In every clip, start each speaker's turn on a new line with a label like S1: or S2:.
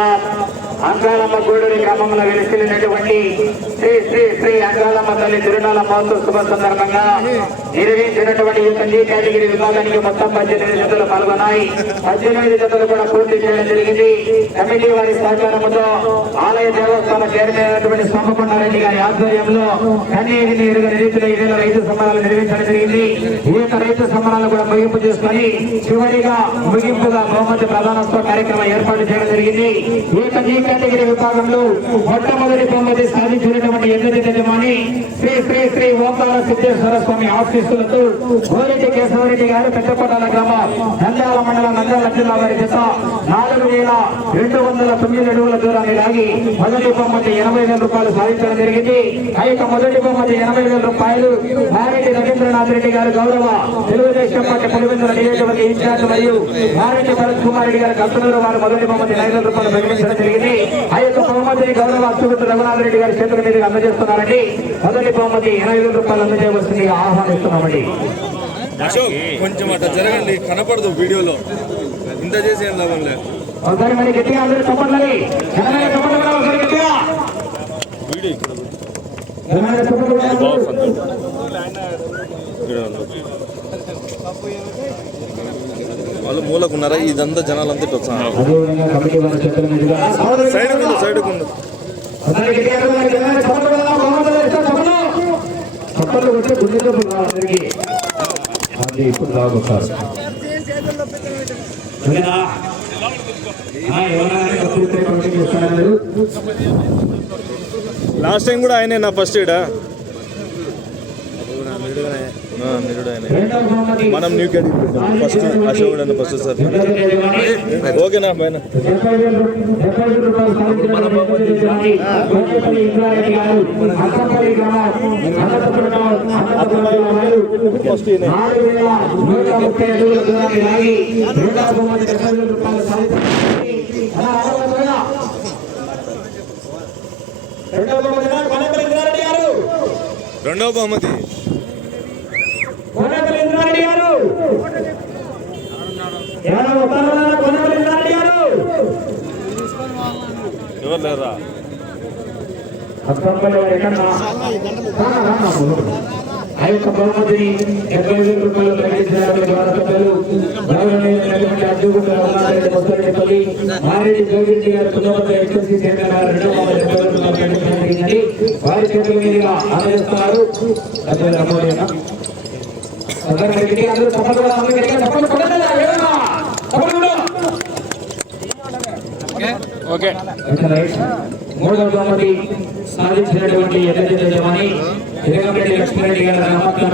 S1: మండలం అంకాలమ్మ గూడూరి గ్రామంలో వెలిసినటువంటి శ్రీ శ్రీ శ్రీ అంకాలమ్మ తల్లి తిరునాల మహోత్సవ శుభ సందర్భంగా నిర్వహించినటువంటి ఈ యొక్క జీ కేటగిరీ విభాగానికి మొత్తం పద్దెనిమిది జతలు పాల్గొన్నాయి. పద్దెనిమిది జతలు కూడా పూర్తి చేయడం జరిగింది. కమిటీ వారి సహకారంతో ఆలయ దేవస్థాన చైర్మన్ అయినటువంటి సోమకొండారెడ్డి గారి ఆధ్వర్యంలో కన్నీటి నీరుగా రీతిలో ఈ రైతు సంబరాలు నిర్వహించడం జరిగింది. ఈ యొక్క రైతు సంబరాలను కూడా ముగింపు చేసుకొని చివరిగా ముగింపుగా బహుమతి ప్రధానోత్సవ కార్యక్రమం ఏర్పాటు చేయడం జరిగింది. ఈ యొక్క కేటగిరీ విభాగంలో మొట్టమొదటి బహుమతి సాధించినటువంటి ఎన్నది యజమాని శ్రీ శ్రీ శ్రీ ఓంకార సిద్ధేశ్వర స్వామి ఆశీస్సులతో గోరెడ్డి కేశవరెడ్డి గారు పెద్దపట్టాల గ్రామ నంద్యాల మండలం నంద్యాల జిల్లా వారి చేత నాలుగు వేల రెండు వందల తొమ్మిది అడుగుల దూరాన్ని లాగి మొదటి బహుమతి ఎనభై వేల రూపాయలు సాధించడం జరిగింది. ఆ యొక్క మొదటి బహుమతి ఎనభై వేల రూపాయలు మారెడ్డి రవీంద్రనాథ్ రెడ్డి గారు గౌరవ తెలుగుదేశం పార్టీ పులివెందుల నియోజకవర్గ ఇన్ఛార్జ్ మరియు మారెడ్డి భరత్ కుమార్ రెడ్డి గారు కల్పనూరు వారు మొదటి బహుమతి ఐదు వేల రూపాయలు ప్రకటించడం జరిగింది. ఆ యొక్క బహుమతిని గౌరవ అచ్చుగుట్టు రఘునాథ్ రెడ్డి గారి చేతుల మీదుగా అందజేస్తున్నారండి. మొదటి బహుమతి ఎనభై వేల రూపాయలు అందజేయవలసిందిగా ఆహ్వానిస్తున్నామండి.
S2: కొంచెం అట్లా జరగండి. కనపడదు వీడియోలో. ఇంత చేసి ఏం లాభం లేదు.
S1: ఒకసారి మరి గట్టిగా అందరూ చప్పట్లని ఘనమైన చప్పట్లు కూడా ఒకసారి గట్టిగా.
S2: వీడియో
S1: ఘనమైన చప్పట్లు కూడా
S2: వాళ్ళు మూలకున్నారా? ఇదంతా జనాలంతా ఇటు వచ్చారు? సైడ్
S1: చప్పట్లు కొట్టి అందరికీ అది ఇప్పుడు ఇస్తారన్నారు.
S2: లాస్ట్ టైం కూడా ఆయనే నా ఫస్ట్ ఇడా? నిరుడు ఆయన మనం న్యూ కేటగిరీ ఫస్ట్ అశోక్ అన్న ఫస్ట్ సార్. ఓకేనా పైన
S1: లాగి రెండవ బహుమతి. రెండవ బహుమతి. కోటపల్లి ఇంద్రారెడ్డి గారు ఇంద్రారెడ్డి ఎవరో
S2: లేరా.
S1: ఆ యొక్క బహుమతిని డెబ్బై వేల రూపాయలు ప్రకటించినటువంటి ద్వారా పెద్దలు గౌరవనీయులైనటువంటి అడ్డుగుంట రమణారెడ్డి ముసరెడ్డిపల్లి మారెడ్డి జోగిరెడ్డి గారు తుమ్మపల్లి ఎక్స్ఎస్సీ చైర్మన్ గారు రెండో వందల డెబ్బై వేల రూపాయలు ప్రకటించడం జరిగింది వారి చేతుల మీదుగా అమ్మోడేనా అందరూ గట్టిగా అందరూ కూడా అందరూ గట్టిగా చప్పట్లు కొట్టండి, కొట్టు.
S2: ఓకే
S1: మూడవ బహుమతి సాధించినటువంటి ఎర్రజ యజమాని తిరగంరెడ్డి లక్ష్మీరెడ్డి గారు గణపతి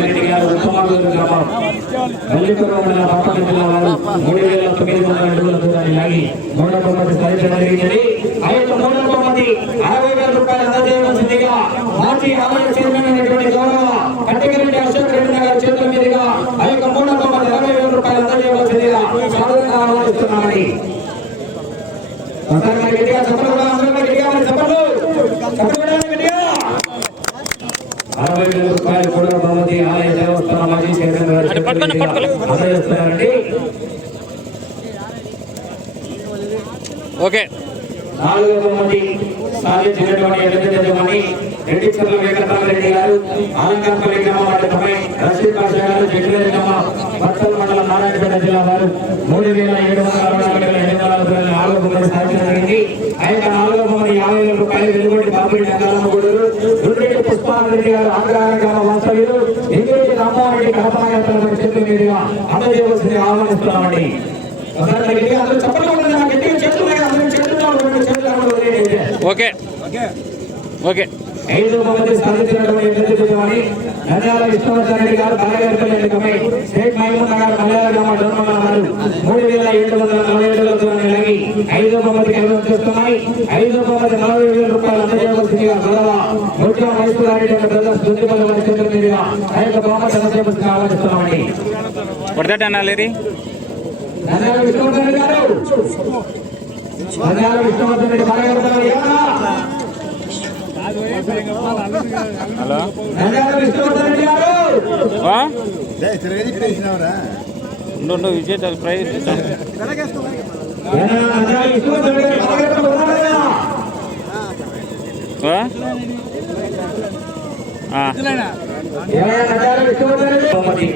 S1: రెడ్డి గారు ఉత్తమాలూరు గ్రామం. మల్లిపురం పాపన మూడు వేల తొమ్మిది వందల అడుగుల దూరాన్ని లాగి మూడవ బహుమతి సాధించడం జరిగింది. ఆ యొక్క మూడవ బహుమతి అరవై వేల రూపాయలు అందజేయవలసిందిగా మాజీ ఆలయ చైర్మన్ అయినటువంటి గౌరవ కట్టగిరెడ్డి అశోక్ రెడ్డి గారి చేతుల మీదుగా ఆ యొక్క మూడవ బహుమతి అరవై వేల రూపాయలు అందజేయవలసిందిగా సాధారణంగా ఆహ్వానిస్తున్నామని ఒకసారి మరి గట్టిగా చప్పట్లు కూడా అందరూ గట్టిగా మరి చప్పట్లు. చప్పట్లు కూడా గట్టిగా. అరవై వేల రూపాయలు కూడా భగవతి ఆలయ దేవస్థానం మాజీ చైర్మన్ గారు చేతుల మీదుగా అందజేస్తున్నారండి
S2: ఓకే.
S1: నాలుగవ బహుమతి సాధించినటువంటి ఎదుగుదలని రెడ్డి చెర్ల వెంకటరామరెడ్డి గారు ఆలంకారపల్లి గ్రామం వారి రషీద్ పాషా గారు జగ్గిరేజ్ గ్రామం బత్తల్ మండలం నారాయణపేట జిల్లా వారు మూడు వేల ఏడు వందల అరవై నాలుగు వేల ఎనిమిది వందల రూపాయల నాలుగో బహుమతి సాధించడం జరిగింది. ఆ యొక్క నాలుగో బహుమతి యాభై వేల రూపాయలు వెలుగుబడి బాబుడి రంగాలమ్మ గూడూరు దుర్రెడ్డి పుష్పారెడ్డి గారు ఆగ్రహ గ్రామ వాస్తవ్యులు ఇంగ్లీష్ కడపనగర్ చేతుల మీదుగా అందజేయవలసింది ఆహ్వానిస్తున్నామండి ఒకసారి మరి గట్టిగా అందరూ గట్టిగా చేతులు. అందరూ చేతులు చేతులు.
S2: ఓకే ఓకే
S1: ఐదు మంది ఎదుగుదలని నంద్యాల విష్ణువర్ధన్ గారు బాలగారిపల్లి కమ్మి షేక్ మహమూద్ నగర్ మలయాళ గ్రామ ధర్మల వారు మూడు వేల ఏడు వందల నలభై ఏడు దూరాన్ని లాగి ఐదో బొమ్మతికి అనుమతి చేస్తున్నాయి. ఐదో బొమ్మతి నలభై వేల రూపాయలు అందజేయవలసిందిగా గౌరవ ముఖ్య యొక్క బ్రదర్స్ దుండిపల్లి వారి చేతుల మీదుగా ఆ యొక్క బహుమతి అందజేయవలసిందిగా ఆలోచిస్తున్నామండి
S2: కొడతాట అనాలి
S1: నంద్యాల విష్ణువర్ధన్ గారు! నంద్యాల విష్ణువర్ధన్ రెడ్డి బాలగారిపల్లి
S2: హలో? ఉండు విజయ్ ప్రైజ్
S1: బహుమతి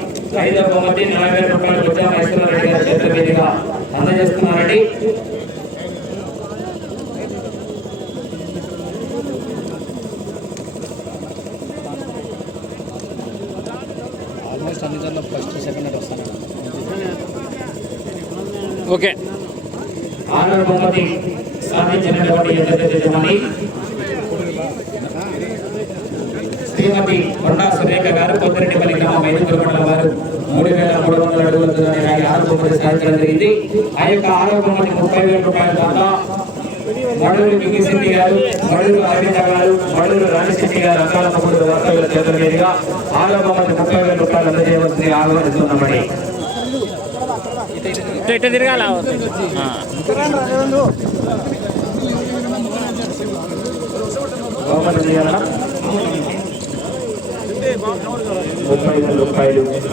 S1: ఐదవ బహుమతి గారి చేతుల మీదుగా అందజేస్తున్నారండి.
S3: అన్ని దాంట్లో ఫస్ట్ సెకండ్ అట్ వస్తాను
S4: ఓకే.
S1: ఆరవ బహుమతి సాధించినటువంటి యజమాని శ్రీమతి కొండా సురేఖ గారు పొద్దురెడ్డిపల్లి గ్రామం ఐదుగురు మండలం వారు మూడు వేల మూడు వందల అడుగుల దూరాన్ని ఆరు బహుమతి సాధించడం జరిగింది. ఆ యొక్క బహుమతి ముప్పై వేల రూపాయల దాకా మడులు విజయశెట్టి గారు మడులు అరవింద గారు మడులు రాజశెట్టి గారు అకాల మూడు వర్తకుల చేతుల మీదుగా ఆరవ బహుమతి ముప్పై వేల రూపాయలు అందజేయవలసింది ఆహ్వానిస్తున్నామని
S4: ఇటు తిరగాల? ఆ.
S1: ముప్పై వేల రూపాయలు. మరి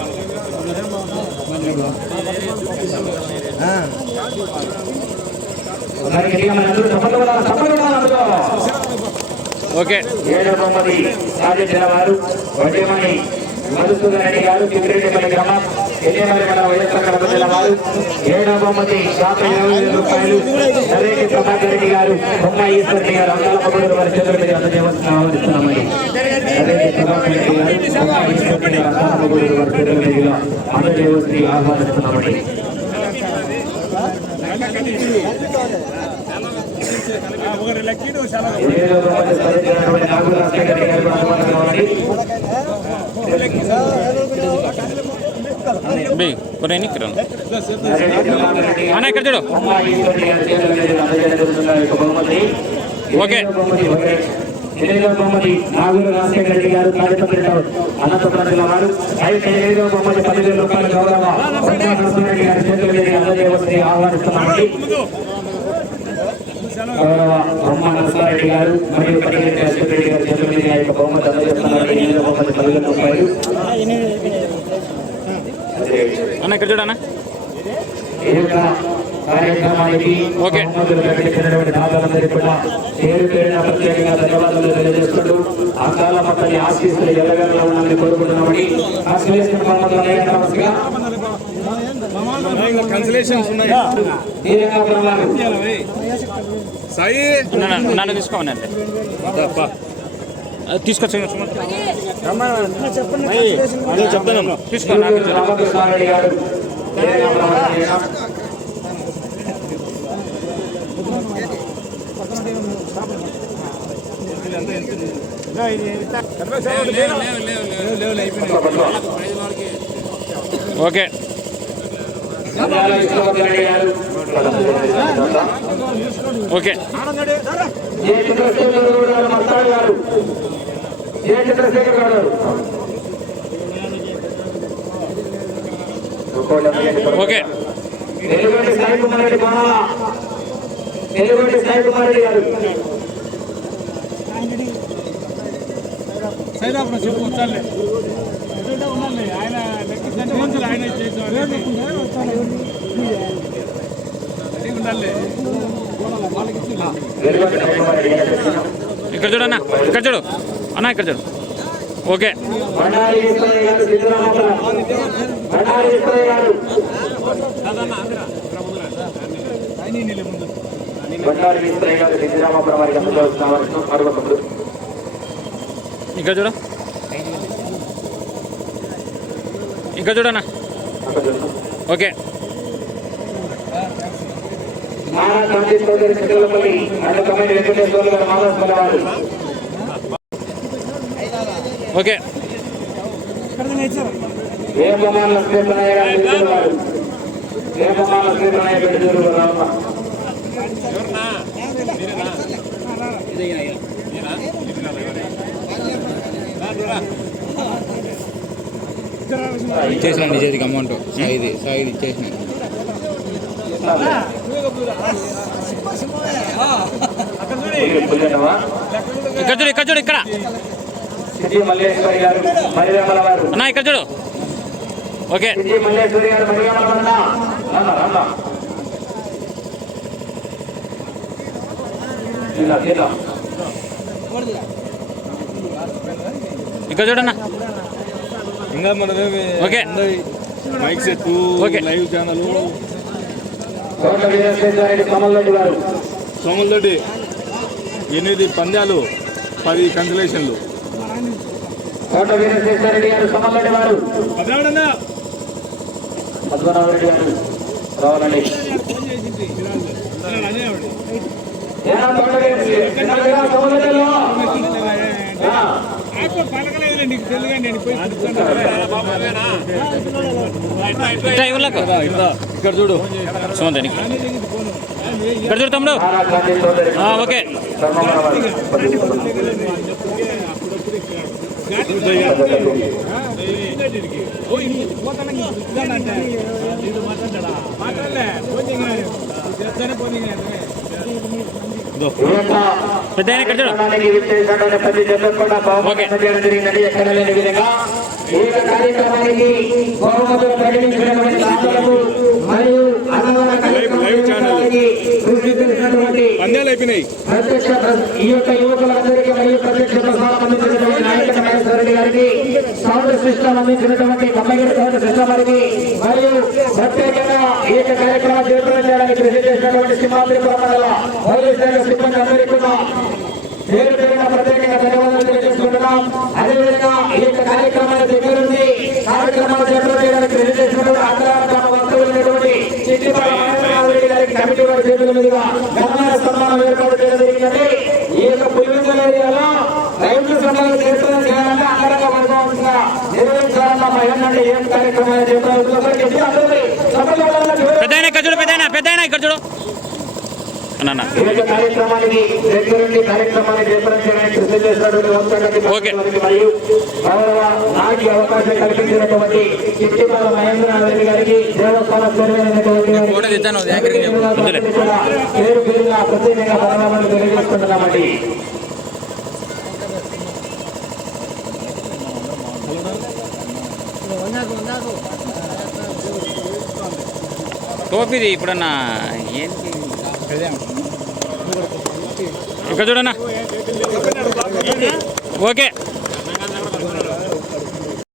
S1: గట్టిగా మన అందరూ చప్పట్లు కొట్టాలి, చప్పట్లు కొట్టాలి అందులో.
S4: ఓకే.
S1: ఏడవ బహుమతి సాధించిన వారు వడ్డీమణి గారు చిత్రెడ్డిపల్లి గ్రామం ఎన్నిమల మన వైఎస్ఆర్ కడప జిల్లా వారు ఏడవ బహుమతి యాభై ఇరవై వేల రూపాయలు నరేటి ప్రభాకర్ రెడ్డి గారు బొమ్మ ఈశ్వర్ గారు అంగాల పగుడు వారి చేతుల మీద అందజేయవలసిన ఆహ్వానిస్తున్నామని నరేటి ప్రభాకర్ రెడ్డి గారు బొమ్మ ఈశ్వర్ రెడ్డి గారు అంగాల పగుడు వారి చేతుల మీదుగా అందజేయవలసి ఆహ్వానిస్తున్నామని
S4: కొన్ని ఇక్కడ అన్న ఇక్కడ చూడు.
S1: ఓకే. ఎనిమిదవ బహుమతి నాగూరు రాజశేఖర రెడ్డి గారు టౌన్ అనంతపురం జిల్లా వారు. అయితే ఎనిమిదవ బహుమతి పదివేల రూపాయల గౌరవ బొమ్మ నరసింహారెడ్డి గారి చేతుల మీదుగా అందజేయవలసి ఆహ్వానిస్తున్నామండి గౌరవ బొమ్మ నరసింహారెడ్డి గారు మరియు పదిహేను అశ్వత్ రెడ్డి గారి చేతుల మీదుగా ఈ యొక్క బహుమతి అందజేస్తున్నారు. ఎనిమిదవ బహుమతి పదివేల రూపాయలు అదే
S4: అన్న ఇక్కడ చూడన్న
S1: ఈ యొక్క కార్యక్రమానికి. బహుమతులు ప్రకటించినటువంటి దాతలందరికీ కూడా పేరు పేరున ప్రత్యేకంగా ధన్యవాదాలు ఆశీస్సులు ఉండాలని కోరుకుంటున్నామని
S2: సాయి.
S4: నన్ను నన్ను తీసుకోమనండి. తీసుకొచ్చి
S2: చెప్తాను
S4: తీసుకో ఓకే. ఓకే.
S1: ఏ చంద్రశేఖర్ గారు గారు ఏ చంద్రశేఖర్ గారు
S4: ఓకే.
S1: తెలుగుంటి సాయి కుమార్ రెడ్డి బాణాల. తెలుగుంటి సాయి కుమార్ రెడ్డి గారు.
S3: సైదాపురం చెప్పు వచ్చాలే ఉండాలి ఆయన లెక్కించండి ఆయన చేసేవాడు. ఉండాలి
S1: కుమార్ రెడ్డి గారు
S4: ఇక్కడ ఇక్కడ చూడు. అన్న ఇక్కడ చూడు. ఓకే.
S1: బండారి గారు సిద్ధరామపురం వారికి అందజేస్తున్న వారికి మరొకప్పుడు
S4: ఇక్కడ చూడు ఇక్కడ చూడన్న ఓకే
S1: నారా గాంధీ చౌదరి చిత్రలపల్లి అండ్ ఇంకా చూడ. ఇంకా చూడనా? ఓకే.
S4: ఓకే.
S1: ఏ లక్ష్మీప్రణయ్య గారు పెద్దూరు
S3: ఇచ్చేసిన నిజేదికి అమౌంట్ సాయిది సాయిది ఇచ్చేసిన.
S4: ఇక్కడ చూడు ఇక్కడ చూడు ఇక్కడ. అన్న ఇక్కడ చూడు. ఓకే. ఇక్కడ చూడన్నా
S2: ఇంకా మనదేమి
S4: okay.
S2: Mike set
S1: okay. Live channel garu
S2: సోములతోటి ఎనిమిది పంద్యాలు పది
S1: కోట వీరశేషారెడ్డి గారు పద్మనాభరెడ్డి గారు రావాలండి కోట వీరశేషారెడ్డి గారు? ఆ,
S3: నాకు పలకలేదు నీకు తెలుగా నేను పోయి
S4: ఇట్లా ఇవ్వలేకు
S2: ఇక్కడ ఇక్కడ ఇక్కడ చూడు
S4: సుమంత్ ఇక్కడ చూడు తమ్ముడు
S1: నారా గాంధీ సోదరి
S4: ఆ, ఓకే
S1: ధర్మవరం వారు.
S3: మాట్లాడలే ఫోన్ చేయగానే
S1: ప్రతి జట్టు కూడా బహుమతులు చేయడం జరిగిందండి. ఎక్కడ లేని విధంగా ఈ యొక్క కార్యక్రమానికి బహుమతులు ప్రకటించినటువంటి మరియు అన్నదాన కృషి చేసినటువంటి
S2: అయిపోయినాయి.
S1: ప్రత్యక్ష ఈ యొక్క యువకులందరికీ మరియు ప్రత్యక్ష ప్రసారం అందించినటువంటి నాయక నాగేశ్వర రెడ్డి గారికి సౌండ్ సిస్టమ్ అందించినటువంటి కమ్మగిరి సౌండ్ సిస్టమ్ గారికి మరియు ప్రత్యేకంగా ఈ యొక్క కార్యక్రమం చేపట్టడం చేయడానికి కృషి చేసినటువంటి సింహాద్రిపురం మండల పోలీస్ శాఖ సిబ్బంది అందరికీ కూడా పేరు పేరున ప్రత్యేకంగా ధన్యవాదాలు తెలియజేసుకుంటున్నాం. అదేవిధంగా ఈ యొక్క కార్యక్రమాన్ని దగ్గరుంది కార్యక్రమాలు చేపట్టడం చేయడానికి కృషి చేసినటువంటి అగ్రహార వస్తువులైనటువంటి చిట్టిపాల కమిటీ వారి చేతుల మీదుగా గణనాల సన్మానం ఏర్పాటు చేయడం జరిగిందండి ఈ యొక్క పులివెందుల ఏరియాలో రైతు సంఘాలు చేస్తున్న చేయాలంటే అంగరంగ వైభవంగా నిర్వహించాలన్న భయం నుండి ఏం కార్యక్రమాలు చేపడుతున్నారు
S4: పెద్ద ఆయన ఇక్కడ చూడు పెద్ద ఆయన పెద్ద ఇక్కడ చూడు. ఓకే. టోపీది ఇప్పుడన్నా ఏంటి? ఇక్కడ చూడన్నా? ఓకే.